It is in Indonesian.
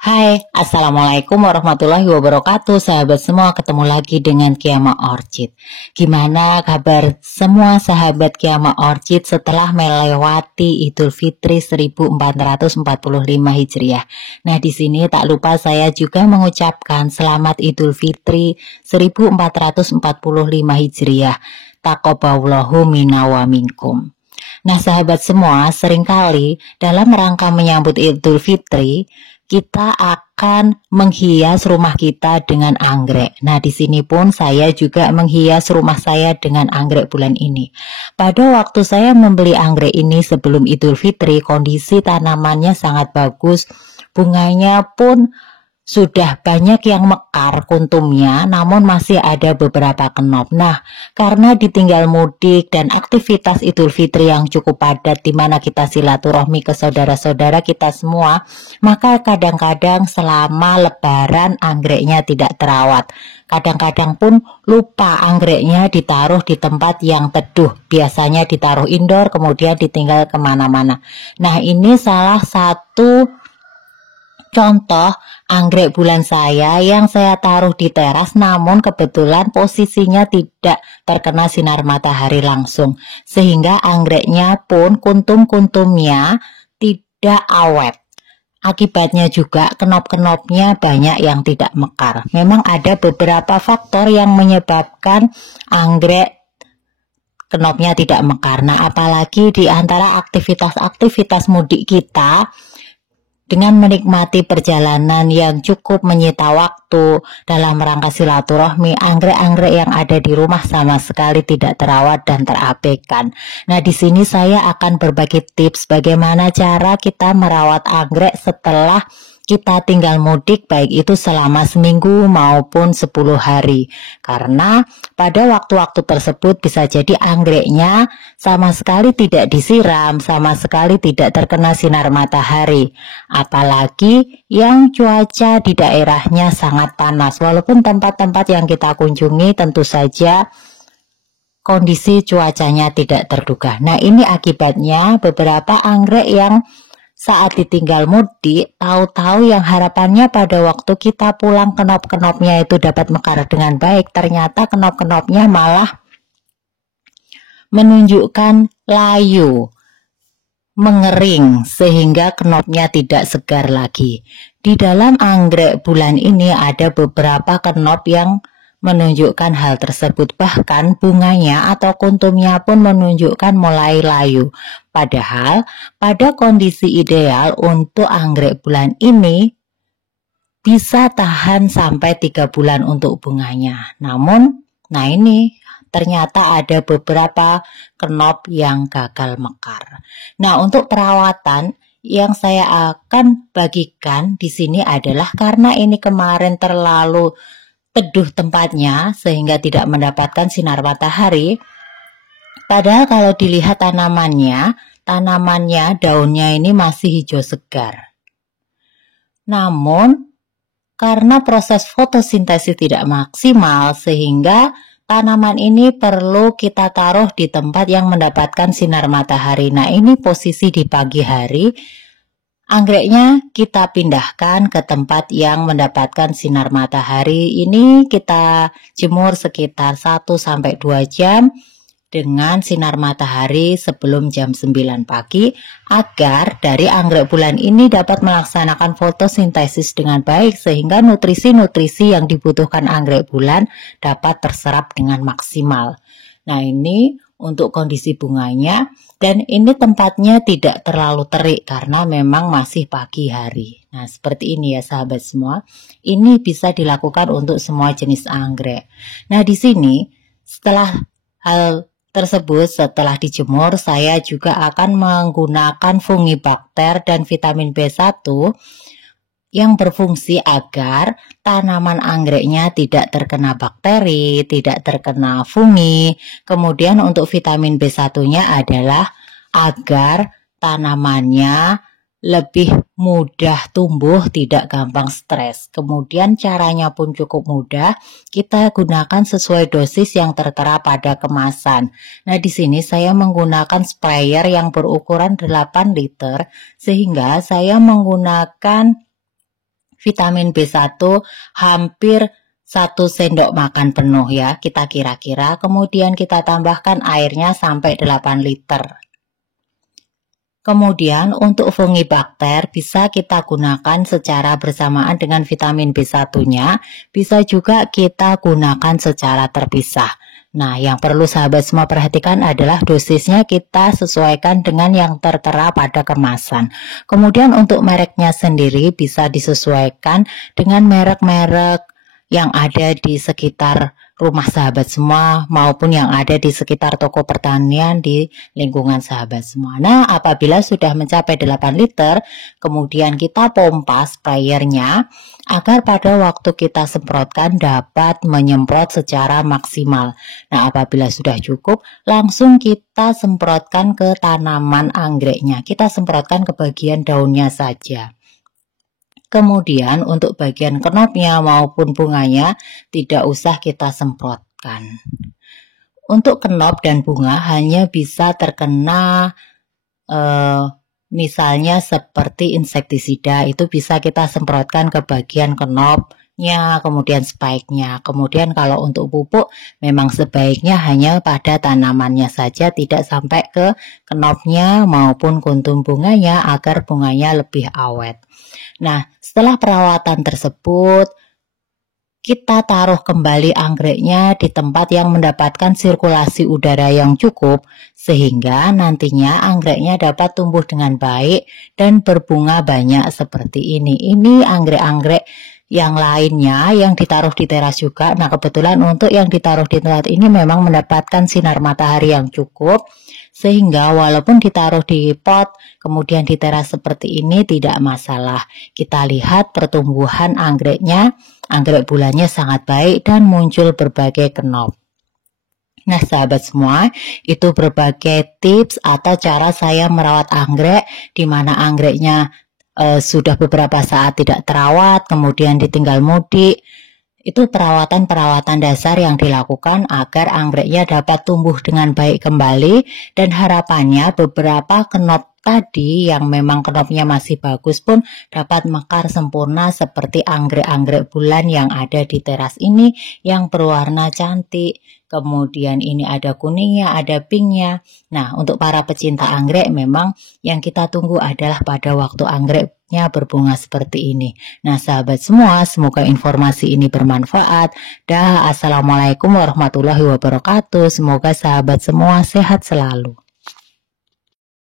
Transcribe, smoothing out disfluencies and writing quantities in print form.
Hai, Assalamualaikum warahmatullahi wabarakatuh. Sahabat semua, ketemu lagi dengan Kiama Orchid. Gimana kabar semua sahabat Kiama Orchid setelah melewati Idul Fitri 1445 Hijriah? Nah, di sini tak lupa saya juga mengucapkan selamat Idul Fitri 1445 Hijriah. Taqabbalallahu minna wa minkum. Nah, sahabat semua, seringkali dalam rangka menyambut Idul Fitri, kita akan menghias rumah kita dengan anggrek. Nah, di sini pun saya juga menghias rumah saya dengan anggrek bulan ini. Pada waktu saya membeli anggrek ini sebelum Idul Fitri, kondisi tanamannya sangat bagus. Bunganya pun sudah banyak yang mekar kuntumnya, namun masih ada beberapa kenop. Nah, karena ditinggal mudik dan aktivitas Idul Fitri yang cukup padat di mana kita silaturahmi ke saudara-saudara kita semua, maka kadang-kadang selama Lebaran anggreknya tidak terawat. Kadang-kadang pun lupa anggreknya ditaruh di tempat yang teduh. Biasanya ditaruh indoor kemudian ditinggal kemana-mana. Nah, ini salah satu contoh anggrek bulan saya yang saya taruh di teras, namun kebetulan posisinya tidak terkena sinar matahari langsung, sehingga anggreknya pun kuntum-kuntumnya tidak awet. Akibatnya juga kenop-kenopnya banyak yang tidak mekar. Memang ada beberapa faktor yang menyebabkan anggrek kenopnya tidak mekar. Nah, apalagi di antara aktivitas-aktivitas mudik kita, dengan menikmati perjalanan yang cukup menyita waktu dalam rangka silaturahmi, anggrek-anggrek yang ada di rumah sama sekali tidak terawat dan terabaikan. Nah, di sini saya akan berbagi tips bagaimana cara kita merawat anggrek setelah kita tinggal mudik, baik itu selama seminggu maupun 10 hari. Karena pada waktu-waktu tersebut bisa jadi anggreknya sama sekali tidak disiram, sama sekali tidak terkena sinar matahari. Apalagi yang cuaca di daerahnya sangat panas. Walaupun tempat-tempat yang kita kunjungi tentu saja kondisi cuacanya tidak terduga. Nah, ini akibatnya beberapa anggrek yang saat ditinggal mudik, tahu-tahu yang harapannya pada waktu kita pulang kenop-kenopnya itu dapat mekar dengan baik, ternyata kenop-kenopnya malah menunjukkan layu, mengering, sehingga kenopnya tidak segar lagi. Di dalam anggrek bulan ini ada beberapa kenop yang menunjukkan hal tersebut, bahkan bunganya atau kuntumnya pun menunjukkan mulai layu. Padahal pada kondisi ideal untuk anggrek bulan ini bisa tahan sampai 3 bulan untuk bunganya. Namun, nah ini ternyata ada beberapa kenop yang gagal mekar. Nah, untuk perawatan yang saya akan bagikan di sini adalah karena ini kemarin terlalu teduh tempatnya sehingga tidak mendapatkan sinar matahari. Padahal kalau dilihat tanamannya daunnya ini masih hijau segar. Namun karena proses fotosintesis tidak maksimal sehingga tanaman ini perlu kita taruh di tempat yang mendapatkan sinar matahari. Nah, ini posisi di pagi hari. Anggreknya kita pindahkan ke tempat yang mendapatkan sinar matahari. Ini kita jemur sekitar 1-2 jam dengan sinar matahari sebelum jam 9 pagi agar dari anggrek bulan ini dapat melaksanakan fotosintesis dengan baik sehingga nutrisi-nutrisi yang dibutuhkan anggrek bulan dapat terserap dengan maksimal. Nah, ini untuk kondisi bunganya, dan ini tempatnya tidak terlalu terik karena memang masih pagi hari. Nah, seperti ini ya sahabat semua. Ini bisa dilakukan untuk semua jenis anggrek. Nah, di sini setelah hal tersebut, setelah dijemur, saya juga akan menggunakan fungibakter dan vitamin B1 yang berfungsi agar tanaman anggreknya tidak terkena bakteri, tidak terkena fungi. Kemudian untuk vitamin B1-nya adalah agar tanamannya lebih mudah tumbuh, tidak gampang stres. Kemudian caranya pun cukup mudah, kita gunakan sesuai dosis yang tertera pada kemasan. Nah, di sini saya menggunakan sprayer yang berukuran 8 liter, sehingga saya menggunakan Vitamin B1 hampir 1 sendok makan penuh ya, kita kira-kira. Kemudian kita tambahkan airnya sampai 8 liter. Kemudian untuk fungibakter bisa kita gunakan secara bersamaan dengan vitamin B1-nya, bisa juga kita gunakan secara terpisah. Nah, yang perlu sahabat semua perhatikan adalah dosisnya kita sesuaikan dengan yang tertera pada kemasan. Kemudian untuk mereknya sendiri bisa disesuaikan dengan merek-merek yang ada di sekitar rumah sahabat semua maupun yang ada di sekitar toko pertanian di lingkungan sahabat semua. Nah, apabila sudah mencapai 8 liter, kemudian kita pompa sprayernya agar pada waktu kita semprotkan dapat menyemprot secara maksimal. Nah, apabila sudah cukup, langsung kita semprotkan ke tanaman anggreknya. Kita semprotkan ke bagian daunnya saja. Kemudian untuk bagian kenopnya maupun bunganya tidak usah kita semprotkan. Untuk kenop dan bunga hanya bisa terkena misalnya seperti insektisida, itu bisa kita semprotkan ke bagian kenopnya, kemudian spike-nya. Kemudian kalau untuk pupuk memang sebaiknya hanya pada tanamannya saja, tidak sampai ke kenopnya maupun kuntum bunganya agar bunganya lebih awet. Nah, setelah perawatan tersebut, kita taruh kembali anggreknya di tempat yang mendapatkan sirkulasi udara yang cukup, sehingga nantinya anggreknya dapat tumbuh dengan baik dan berbunga banyak seperti ini. Ini anggrek-anggrek yang lainnya yang ditaruh di teras juga. Nah, kebetulan untuk yang ditaruh di tempat ini memang mendapatkan sinar matahari yang cukup, sehingga walaupun ditaruh di pot kemudian di teras seperti ini tidak masalah. Kita lihat pertumbuhan anggreknya, anggrek bulannya sangat baik dan muncul berbagai kenop. Nah, sahabat semua, itu berbagai tips atau cara saya merawat anggrek, di mana anggreknya sudah beberapa saat tidak terawat, kemudian ditinggal mudik. Itu perawatan-perawatan dasar yang dilakukan agar anggreknya dapat tumbuh dengan baik kembali, dan harapannya beberapa kenop tadi yang memang kenopnya masih bagus pun dapat mekar sempurna seperti anggrek-anggrek bulan yang ada di teras ini yang berwarna cantik. Kemudian ini ada kuningnya, ada pinknya. Nah, untuk para pecinta anggrek memang yang kita tunggu adalah pada waktu anggreknya berbunga seperti ini. Nah, sahabat semua, semoga informasi ini bermanfaat. Assalamualaikum warahmatullahi wabarakatuh. Semoga sahabat semua sehat selalu.